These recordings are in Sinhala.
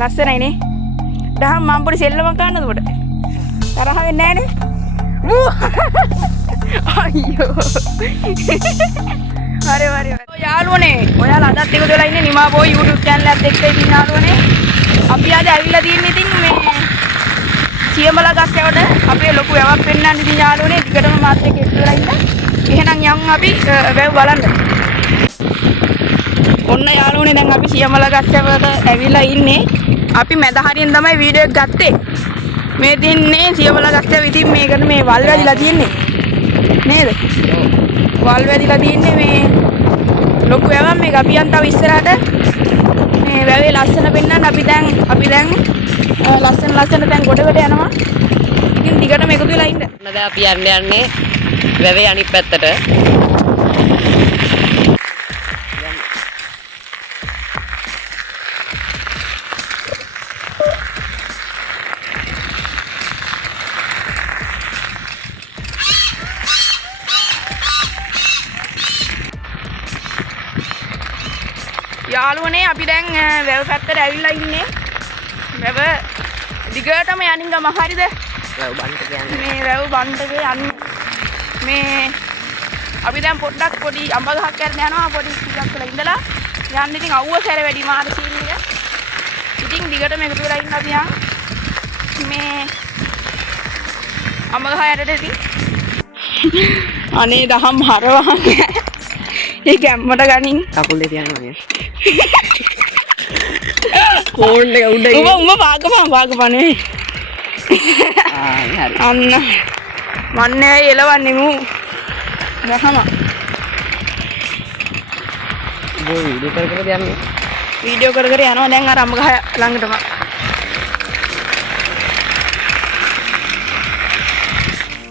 ලස්සනයි නේ. දහම් මම පොඩි සෙල්ලමක් ගන්නද පොඩ. තරහ වෙන්නේ නැහනේ. අයියෝ. හරි. යාළුවනේ, ඔයාලා අදත් එකතු වෙලා ඉන්නේ නිමා බෝ YouTube channel එකත් එක්ක ඉතින් යාළුවනේ. අපි අද ඇවිල්ලා තින්නේ ඉතින් මේ සියඹලා ගස්යවට අපේ ලොකු වැවක් පෙන්නන්න ඉතින් යාළුවනේ. ටිකටම මාත් එක්ක එකතු වෙලා ඉන්න. එහෙනම් යමු අපි වැව බලන්න. ඔන්න යාළුවනේ දැන් අපි සියඹලා ගස්යවට ඇවිල්ලා ඉන්නේ. අපි මැද හරියෙන් තමයි වීඩියෝ එක ගත්තේ. මේ තින්නේ සියඹලා ගස්යව ඉතින් මේකට මේ වල් වැදිලා තින්නේ. නේද? වල් වැදිලා තින්නේ මේ ලොකු වැවක් මේක අපි යන් තව ඉස්සරහට මේ වැවේ ලස්සන පෙන්නන්න අපි දැන් ලස්සන දැන් ගොඩකට යනවා. ඉතින් දිගටම එකතු වෙලා ඉන්න. දැන් අපි යන්නේ වැවේ අනිත් පැත්තට. යාළුවනේ අපි දැන් වැව පැත්තට ඇවිල්ලා ඉන්නේ. වැව දිගටම යනින් ගම හරිද? වැව බන්ට කියන්නේ. මේ වැව බන්ටක යන්නේ. මේ අපි දැන් පොඩ්ඩක් පොඩි අඹ ගහක් කරන යනවා පොඩි ටිකක් වෙලා ඉඳලා යන්න ඉතින් අවුව සැර වැඩි මාර සීන් එක. ඉතින් දිගටම එකතු වෙලා ඉන්න අපි මේ අඹ ගහ යටට ඉතින් අනේ දහම් හරවහන් ඒ ගැම්මට ගනින් කකුල් දෙක යනවා නේ. කෝන් එක උඩ උඹ වාගපන් නේ. හරි. අන්න මන්නේ එලවන්නේ මු නැහම වීඩියෝ කර යනවා දැන් අර අම්ම ගහ ළඟටම.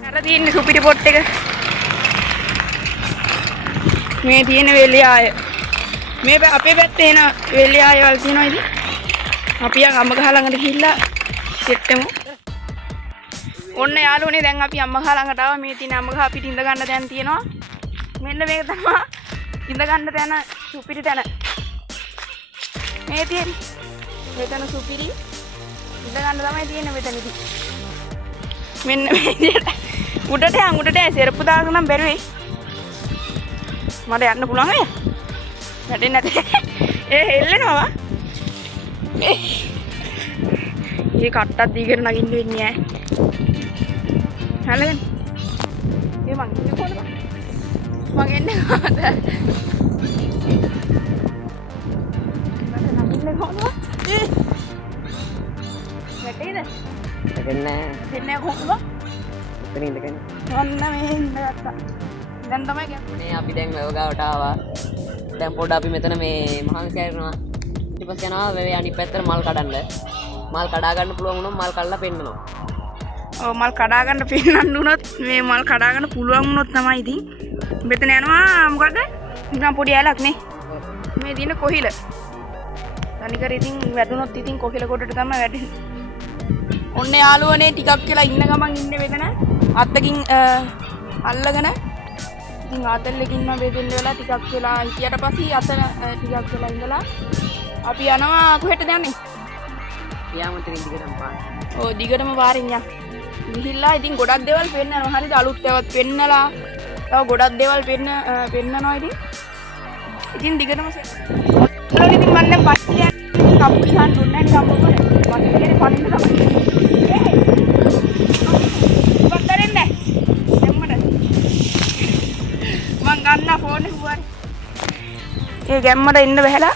අර තියෙන්නේ සුපිරි පොට් එක. මේ තියෙන වෙලියාය. මේ අපේ පැත්තේ එන වෙලියාය වල තියෙනවා ඉතින්. අපි යන් අම්ම ගහ ළඟට ගිහිල්ලා සෙට්ටමු. ඔන්න යාළුවනේ දැන් අපි අම්ම ගහ ළඟට ආවා. මේ තියෙන අම්ම ගහ අපිට ඉඳ ගන්න තැන තියෙනවා. මෙන්න මේක තමයි ඉඳ ගන්න තැන සුපිරි තැන. මේ තියෙන්නේ. මෙතන සුපිරි ඉඳ ගන්න තමයි තියෙන්නේ මෙතනදී. මෙන්න මේ විදියට උඩට යන් සෙරප්පු දාගෙන නම් බැරි වෙයි. මට යන්න පුළුවන් නේද? වැටෙන්නේ නැතේ. ඒ හෙල්ලෙනවා. මේ කට්ටක් දීගෙන නගින්න වෙන්නේ නැහැ. හලගෙන. මේ මං ඉන්නේ කොහොමද? මං එන්නේ කොහොමද? මට නගින්න කොහොමද? වැටේද? දෙන්නේ කොහොමද? එතන ඉඳගෙන. ඔන්න මේ ඉඳගත්තා. දැන් තමයි මේ අපි දැන් වැව ගාවට ආවා. දැන් පොඩ අපි මෙතන මේ මහන්සි කරනවා. ඊට පස්සේ යනවා වැවේ අනිත් පැත්තට මල් කඩන්න. මල් කඩා ගන්න පුළුවන් වුණොත් මල් කඩලා පෙන්නනවා. ඔව් මල් කඩා ගන්න පෙන්නන්න උනොත් මේ මල් කඩා ගන්න පුළුවන් වුණොත් තමයි ඉතින් මෙතන යනවා මොකද? නිකන් පොඩි ඇලක් නේ. මේ දින කොහිල. තනිකර ඉතින් වැදුනොත් ඉතින් කොහිල කොටට තමයි වැටෙන්නේ. ඔන්න යාළුවනේ ටිකක් කියලා ඉන්න ගමන් ඉන්නේ මෙතන. අත්තකින් අල්ලගෙන ඉතින් ආතල්ලකින් නම් බෙදෙන්න වෙලා ටිකක් වෙලා හිටියට පස්සේ අතන ටිකක් වෙලා ඉඳලා අපි යනවා කොහෙටද යන්නේ? පියාමතරින් දිගටම පාන. ඔව් දිගටම පාරින් යන්න. ගිහිල්ලා ඉතින් ගොඩක් දේවල් පෙන්නනවා. හරිද? අලුත් ඒවාත් පෙන්නලා තව ගොඩක් දේවල් පෙන්නනවා ඉතින්. ඉතින් දිගටම ඔයාලා ඉතින් මම දැන් පස්සේ කප්පු ගන්න දුන්නේ නැහැ නිකන් මොකද? මම කියන්නේ පන්න තමයි. වතරෙන් නැහැ. මං ගන්න ෆෝන් එක හුවරි. ඒ ගැම්මට එන්න බැහැලා.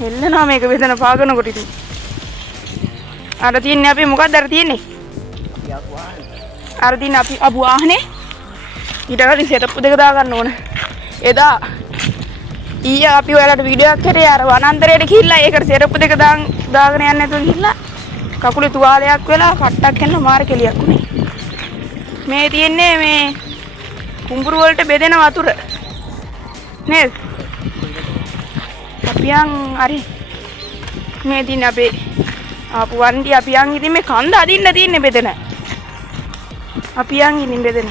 හෙල්ලනවා මේක බෙදන පාගනකොට ඉතින්. අර තියන්නේ අපි මොකක්ද අර තියන්නේ? අර තියන්නේ අපි අබු ආහනේ. ඊට කලින් සෙටප් දෙක දා ගන්න ඕන. එදා ඊයේ අපි ඔයාලට වීඩියෝ එකක් කරේ අර වනාන්තරයට ගිහිල්ලා ඒකට සෙටප් දෙක දාගෙන යන්න නැතුව ගිහිල්ලා කකුලේ තුවාලයක් වෙලා කට්ටක් කරන මාර කෙලියක් උනේ. මේ තියන්නේ මේ කුඹුරු වලට බෙදෙන වතුර නේද? අපියන් හරි මේ දින අපේ ආපු වන්දි අපියන් ඉතින් මේ කන්ද අදින්න තියන්නේ බෙදෙන. අපියන් ඉතින් බෙදෙන.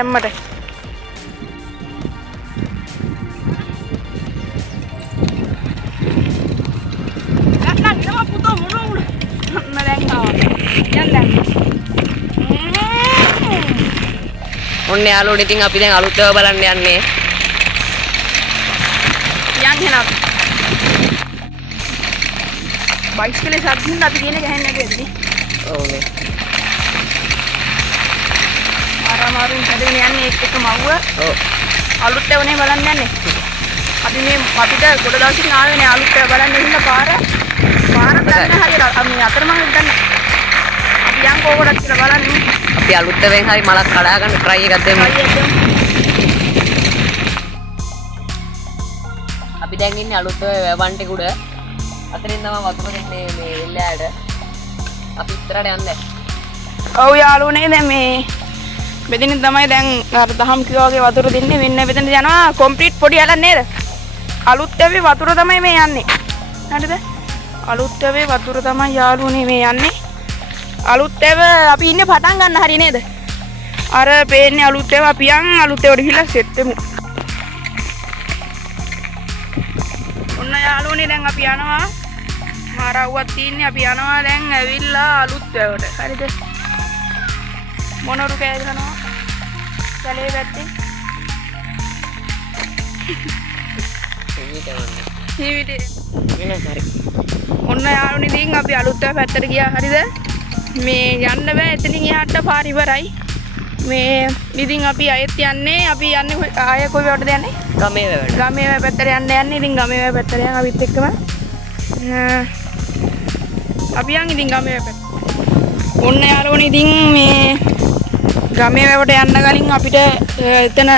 යම්මට ඔන්න යාළුවෝ ඉතින් අපි දැන් අලුත් ඒවා බලන්න යන්නේ. යන් එන අපි. බයිස්කලේ සබ්බින් අපි කියන ගහන්නේ නැගේ ඇද්දි. ඔව්නේ. ආරාමාරුන් හැදගෙන යන්නේ එක මව්ව. ඔව්. අලුත් ඒවානේ බලන්න යන්නේ. අපි මේ අපිට ගොඩ දවසකින් ආවේනේ අලුත් ඒවා බලන්න ගිහින් පාර ගන්න හරියට මේ අතරමං ගන්න. අපි යන් කෝකටත් කියලා බලන්නේ. අපි අලුත් වෙන් හරි මලක් කඩා ගන්න try එකක් දෙමු. අපි දැන් ඉන්නේ අලුත් වන්ටි කුඩ. අතරින් තමයි වතුර දෙන්නේ මේ වෙල්ලෑට. අපි ඉස්සරහට යන්නේ. ඔව් යාළුවනේ දැන් මේ මෙතනින් තමයි දැන් අර දහම් කිව්වා වගේ වතුර දෙන්නේ. මෙන්න මෙතන යනවා කොම්ප්ලීට් පොඩි යලක් නේද? අලුත් ඇවේ වතුර තමයි මේ යන්නේ. හරිද? අලුත් ඇවේ වතුර තමයි යාළුවනේ මේ යන්නේ. අලුත් ඇව අපි ඉන්නේ පටන් ගන්න හරි නේද? අර පේන්නේ අලුත් ඇව අපි යන් අලුත් ඇවට ගිහලා සෙට් වෙමු. ඔන්න යාළුවනේ දැන් අපි යනවා. මාරව්වක් තියන්නේ අපි යනවා දැන් ඇවිල්ලා අලුත් ඇවට. හරිද? මොනරු කෑ ගහනවා? කැලේ පැත්තේ. ඔන්න යාළුවනේ ඉතින් අපි අලුත් ඇව පැත්තට ගියා. හරිද? මේ යන්න බෑ එතනින් එහාට පාර ඉවරයි. මේ ඉතින් අපි ආයෙත් යන්නේ. අපි යන්නේ ආයෙ කොයි වටද යන්නේ? ගමේ වැවට. ගමේ වැව පැත්තට යන්නේ. ඉතින් ගමේ වැව පැත්තට යන අපිත් එක්කම අපි යන් ඉතින් ගමේ වැව පැත්ත. ඔන්න යාළුවනේ ඉතින් මේ ගමේ වැවට යන්න කලින් අපිට එතන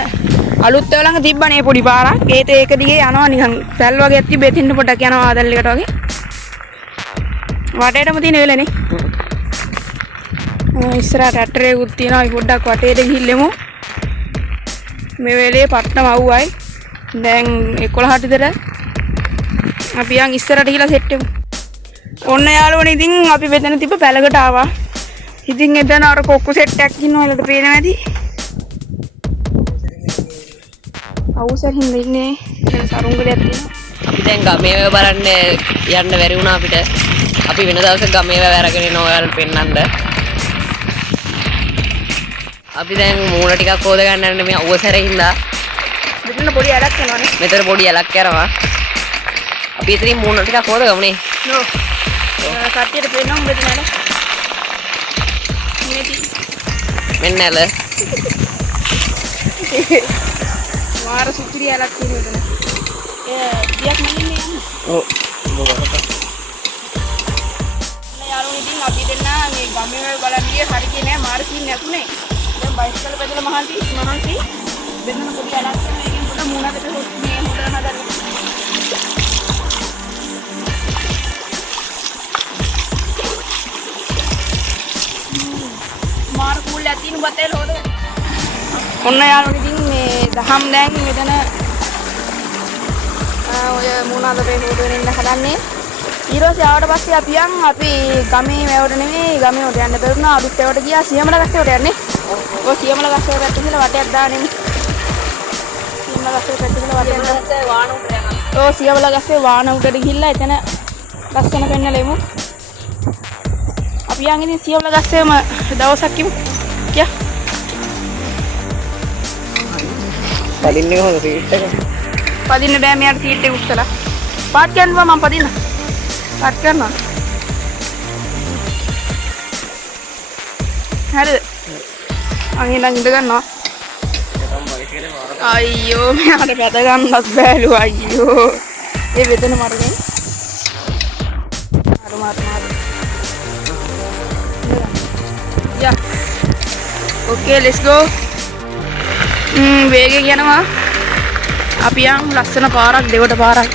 අලුත් වැව ළඟ තිබ්බනේ පොඩි පාරක්. ඒක දිගේ යනවා නිකන් පැල් වගේ ඇත්ති බෙතින්න පොඩක් යනවා ආදල් එකට වගේ. වටේටම තියෙන වෙලනේ. ඉස්සරහට ට්‍රැක්ටරයකුත් තියෙනවා. අපි පොඩ්ඩක් වටේට ගිහිල්ලෙමු. මේ වෙලේ පට්ටම අවුවයි. දැන් 11ට විතර අපි යන් ඉස්සරහට ගිහලා සෙට් වෙමු. ඔන්න යාළුවනේ ඉතින් අපි මෙතන තිබ්බ පැලකට ආවා. ඉතින් එතන අර කොක්කු සෙට් එකක් ඉන්නවා වලට පේනවා ඇති. අවුසරින් ඉන්නේ සරුංගලයක් තියෙනවා. අපි දැන් ගමේ වැව බලන්න යන්න බැරි වුණා අපිට. අපි වෙන දවසක ගමේ වැව අරගෙන එන ඔයාලට පෙන්නන්න. අපි දැන් මූණ ටිකක් හොද ගන්න යන්නේ මේ අවසරේ හින්දා. මෙතන පොඩි ඇලක් යනවානේ. මෙතන පොඩි ඇලක් යනවා. අපි ඉතින් මූණ ටිකක් හොද ගමුනේ. නෝ. කට්ටියට පේනවා මෙතන ඇල. මෙන්න ඇල. වාර සුපිරි ඇලක් තියෙනවා මෙතන. දියක් මල්ලින්නේ යන්නේ. ඔව්. යාළුවනේ ඉතින් අපි දෙන්න මේ ගමේ වැව බලන්න ගියේ හරි කියන්නේ මාර සීන් නැතුනේ. දැන් බයිසිකල් පැදලා මහන්සි දෙන්න පොඩි ඇලක් කරන එකෙන් පොඩ මූණකට හොත් මේ හොද හදන්න. මාර කූල් ඇතින් බතේ හොද. ඔන්න යාළුවනේ ඉතින් මේ දහම් දැන් මෙතන ඔය මූණාද මේ හොදගෙන ඉන්න හදන්නේ. ඊළඟට ආවට පස්සේ අපි ගමේ වැවට නෙමෙයි ගමේ වලට යන්න බැරුණා. අලුත් වැවට ගියා සියමල ගස්සේ වලට යන්නේ. ඔය සියමල ගස්සේ වලට ගිහලා වටයක් දාන්නේ. සියමල ගස්සේ වලට ගිහලා වටයක් දාලා වාන උඩට යනවා. ඔය සියමල ගස්සේ වාන උඩට ගිහිල්ලා එතන ලස්සන පෙන්නලෙමු. අපි යන් ඉතින් සියමල ගස්සේම දවසක් ඉමු. කියා. පදින්නේ කොහොමද සීට් එක? පදින්න බෑ මෙයාට සීට් එක උස්සලා. පාත් ගන්නවා මම පදින්න. පාත් කරනවා. හරිද? අනිත් ඉඳ ගන්නවා. අයියෝ මෙයාට පැද ගන්නත් බෑලු අයියෝ. ඒ වෙදෙන මරගෙන. මාරු. යා. Okay, let's go. වේගෙන් යනවා. අපි යන් ලස්සන පාරක් දෙවට පාරක්.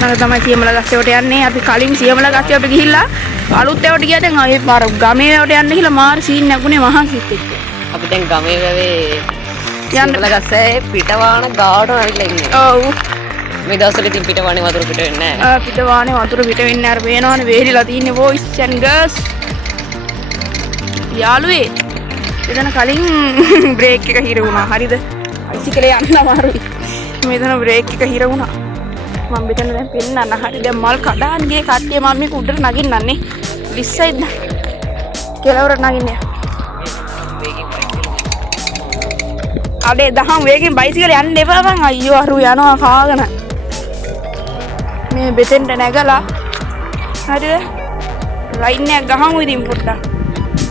ළඟ තමයි සියමල ගස්සේවට යන්නේ. අපි කලින් සියමල ගස්සේවට ගිහිල්ලා අලුත් ඒවට ගියා. දැන් ආයේ පාර ගමේ ඒවට යන්න ගිහලා මාර සීන් නැගුණේ මහන්සිත් එක්ක. අපි දැන් ගමේ වැවේ සියමල ගස්සේ පිටවාන ගාවට ඇවිල්ලා ඉන්නේ. ඔව්. මේ දවස්වල ඉතින් පිටවානේ වතුර පිට වෙන්නේ නැහැ. පිටවානේ වතුර පිට වෙන්නේ අර පේනවනේ වේලිලා තින්නේ boys and girls. යාළුවේ එතන කලින් බ්‍රේක් එක හිර වුණා. හරිද? බයිසිකලේ යන්න අමාරුයි. මෙතන බ්‍රේක් එක හිර වුණා. මම මෙතන දැන් පෙන්නන්න. හරි දැන් මල් කඩාන් ගියේ කට්ටිය මම මේක උඩට නගින්නන්නේ. ලිස්සයිද? කෙලවරට නගින්නේ. අඩේ දහම් වේගෙන් බයිසිකල යන්න එපා බං අයියෝ අරු යනවා කාගෙන මේ බෙතෙන්ට නැගලා හරිද ලයින් එකක් ගහමු ඉතින් පොඩ්ඩක්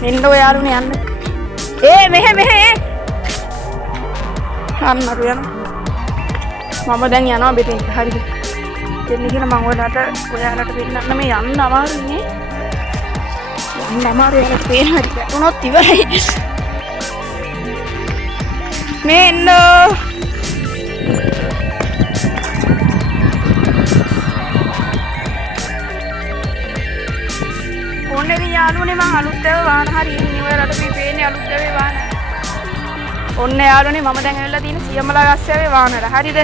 එන්න ඔය යාළුනේ යන්න මෙහෙ අන්න අරු යනවා මම දැන් යනවා බෙතෙන්ට හරිද දෙන්න කියලා මම ඔයාලට පෙන්නන්න මේ යන්න අමාරුනේ යන්න අමාරු වෙලා පේන හරි වැටුනොත් ඉවරයි මේ එන්න ඕනේ ඉතින් යාළුවනේ මම අලුත් ඒවා වාහන හරි ඉන්නේ ඔයාලට මේ පේන්නේ අලුත් ඒවා වාහන ඔන්න යාළුවනේ මම දැන් ඇවිල්ලා තියෙන සියමලා ගස්සෑවේ වාහනට හරිද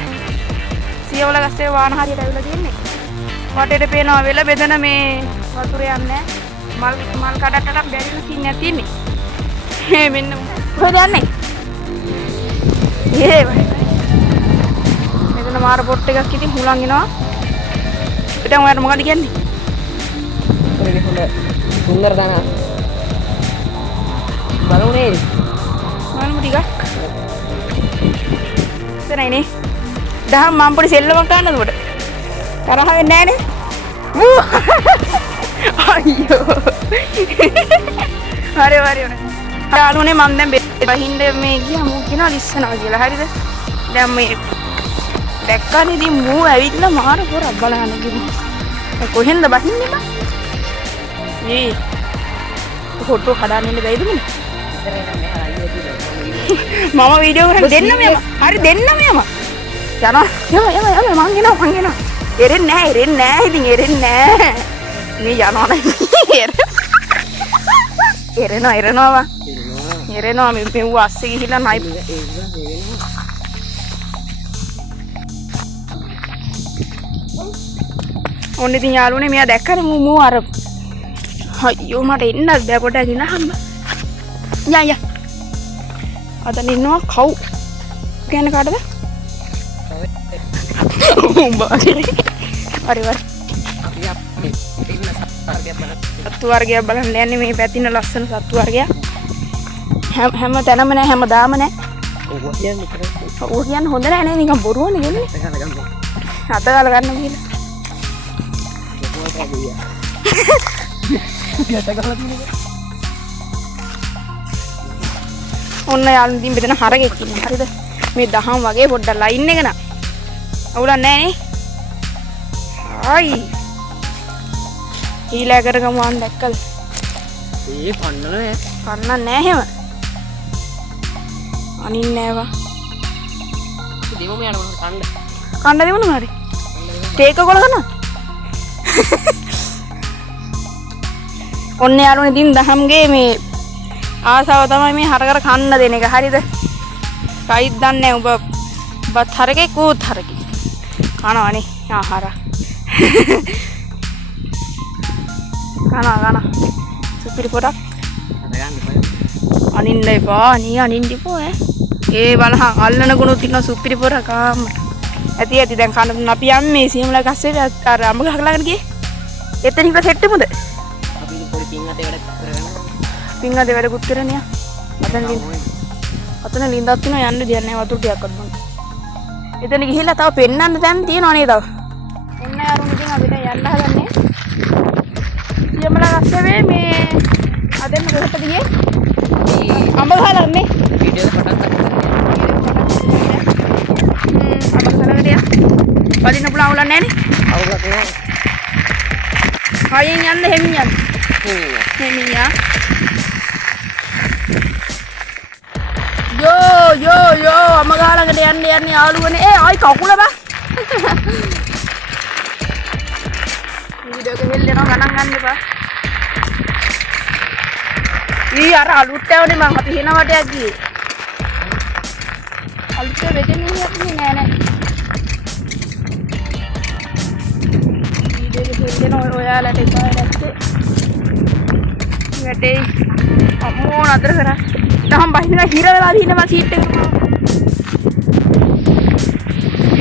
සියවල ගස්සේ වාහන හරියට ඇවිල්ලා තින්නේ. වටේට පේනවා වෙල බෙදන මේ වතුර යන්නේ. මල් කඩට්ටක් බැරිලා තින්නේ තියෙන්නේ. මේ මෙන්න කොහෙද යන්නේ? මෙතන මාර පොට් එකක් ඉතින් හුලං එනවා. දැන් ඔයාලට මොකද කියන්නේ? ඔයනේ හොඳ සුන්දර තන. බලුනේ. බලමු ටිකක්. එතනයිනේ. දහම් මම පොඩි සෙල්ලමක් ගන්නද උඩ තරහ වෙන්නේ නැහනේ අයියෝ හරි යාළුවනේ මම දැන් බහින්ද මේ ගියා මූ කියනවා ලිස්සනවා කියලා හරිද දැන් මේ දැක්කනේ ඉතින් මූ ඇවිත්ලා මාර පොරක් බලන්න කිව්වා කොහෙන්ද බහින්නේ බං ෆොටෝ හදාන්න ඉන්න බැයිද මම වීඩියෝ කරන් දෙන්නම යම හරි දෙන්නම යම යනවා මං එනවා එරෙන්නේ නැහැ ඉතින් එරෙන්නේ නැහැ මේ යනවා නේ එරෙනවා මෙව අස්සේ ගිහිල්ලා නයි ඔන්න ඉතින් යාළුවනේ මෙයා දැක්කනේ මූ අර අයියෝ මට එන්නත් බෑ පොඩක් ඉන්නහම යා අතන ඉන්නවා කව් කියන්නේ කාටද හරි සත්තු වර්ගයක් බලන්න යන්නේ මේ පැතින ලස්සන සත්තු වර්ගයක් හැම තැනම නෑ හැමදාම නෑ ඕක කියන්නේ හොඳ නෑ නේ නිකන් බොරුවනේ කියන්නේ අත ගාලා ගන්න කියලා ඔන්න යාළුවෝ ඉතින් මෙතන හරකෙක් ඉන්නවා හරිද මේ දහම් වගේ පොඩ්ඩක් ලයින් එක නා අවුලක් නැහැ නේ. ආයි. ඊළඟ කරගමු අන් දැක්කද? පන්නල නෑ. පන්නන්නේ නෑ එහෙම. අනින්නේ නෑවා. දෙමු මේ යනවා කණ්ඩ. කණ්ඩ දෙමුද හරි? තේක කොල ගන්න. ඔන්න යාළුවනේ ඉතින් දහම්ගේ මේ ආසාව තමයි මේ හරකර කන්න දෙන එක. හරිද? සයිත් දන්නේ උඹ බත් හරකේ කූත් හරකේ. කනවනේ ආහාර කන සුපිරි පොඩක් අනින්න එපා අනින්න එපා ඒ බලහන් අල්ලන ගුණුත් ඉන්න සුපිරි පොඩක් ඇති දැන් කන අපි යන්නේ සීමලා ගස්සේ අර අඹ ගහ ළඟට ගියේ එතන ඉව සෙට් එමුද අපි පොඩි පින් අතේ වැඩකුත් කරන්නේ අතන ලින්දක් තියෙනවා යන්න දෙයක් නැහැ වතුර ටිකක්වත් බොන්න එතන ගිහිල්ලා තව පෙන්නන්න දැන් තියනවා නේද? ඔන්න යාළුවෝ ඉතින් අපිට යන්න හදන්නේ. සියමලා ගස්සේ මේ අදෙන්න කොහෙටද ගියේ? අඹ ගහලන්නේ. වීඩියෝ එක පටන් ගන්න. අඹ ගහලකට යා. වදින්න පුළුවන් අවුලක් නැහැ නේ? අවුලක් නැහැ. හයියෙන් යන්න හෙමින් යන්න. හෙමින් යා. යෝ අම්ම ගහ ළඟට යන්න යාළුවනේ ආයි කකුල බා වීඩියෝ එක හෙල්ලෙනවා ගණන් ගන්න එපා අර අලුත් ඇවනේ මං අපි හින වටයක් ගියේ අලුත් වෙදෙන්නේ නෑ වීඩියෝ එක හෙල්ලෙනවා ඔයාලට එපා නැත්තේ වැඩේ අම්මෝ නතර කරා දහම් බහිනවා හිර වෙලා දිනවා සීට් එක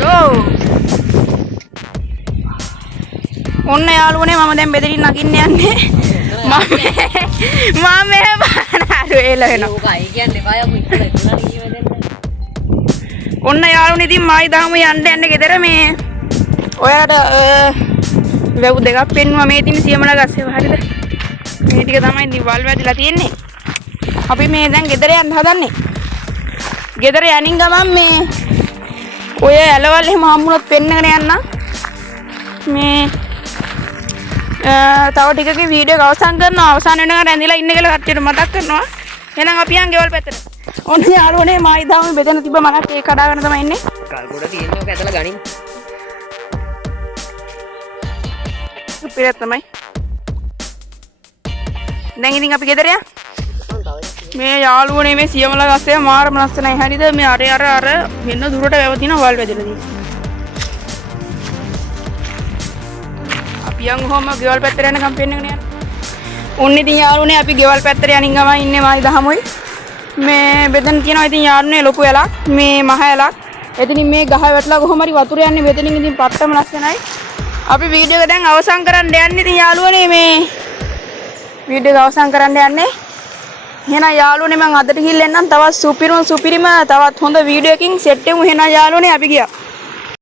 යෝ ඔන්න යාළුවනේ මම දැන් බෙදරින් නගින්න යන්නේ මම මේ බාන අර එල වෙනවා ඕක අය කියන්නේ බය අපු ඉතල ඉතලා නියම දෙන්න ඔන්න යාළුවනේ ඉතින් මායි දාමු යන්න ගෙදර මේ ඔයාලට වැව් දෙකක් පෙන්නුවා මේ තියෙන සියමල ගස්සේ හරියද මේ ටික තමයි ඉතින් වල් වැදිලා තියෙන්නේ අපි මේ දැන් ගෙදර යන්න හදන්නේ ගෙදර යනින් ගමන් මේ ඔය ඇලවල් එහෙම හම්බුනොත් පෙන්නගෙන යන්න මේ තව ටිකකින් වීඩියෝ එක අවසන් කරනවා අවසන් වෙනකන් රැඳිලා ඉන්න කියලා කට්ටියට මතක් කරනවා එහෙනම් අපි යන් ගෙවල් පැත්තට ඔන්න යාළුවනේ මායි දාමු බෙදෙන තිබ්බ මනක් ඒක කඩාගෙන තමයි ඉන්නේ කල්ගොඩ තියෙන්නේ ඔක ඇදලා ගනින් පිරත් තමයි දැන් ඉතින් අපි ගෙදර යන් මේ යාළුවනේ මේ සියමල ගස්සේ මාරම ලස්සනයි හරිද මේ අර මෙන්න දුරට වැව තියෙන වල් වැදලා තියෙනවා අපි යන් කොහොම ගෙවල් පැත්තට යනකම් පෙන්නගෙන යන්න ඔන්න ඉතින් යාළුවනේ අපි ගෙවල් පැත්තට යනින් ගමන් ඉන්නේ මායි දහමුයි මේ බෙදෙන තියෙනවා ඉතින් යාළුවනේ ලොකු ඇලක් මේ මහ ඇලක් එතනින් මේ ගහ වැටලා කොහොම හරි වතුර යන්නේ මෙතනින් ඉතින් පට්ටම ලස්සනයි අපි වීඩියෝ එක දැන් අවසන් කරන්න යන්නේ ඉතින් යාළුවනේ මේ වීඩියෝ එක අවසන් කරන්න යන්නේ එහෙනම් යාළුවනේ මම අදට ගිහින් එන්නම් තවත් සුපිරිම තවත් හොඳ වීඩියෝ එකකින් සෙට් වෙමු එහෙනම් යාළුවනේ අපි ගියා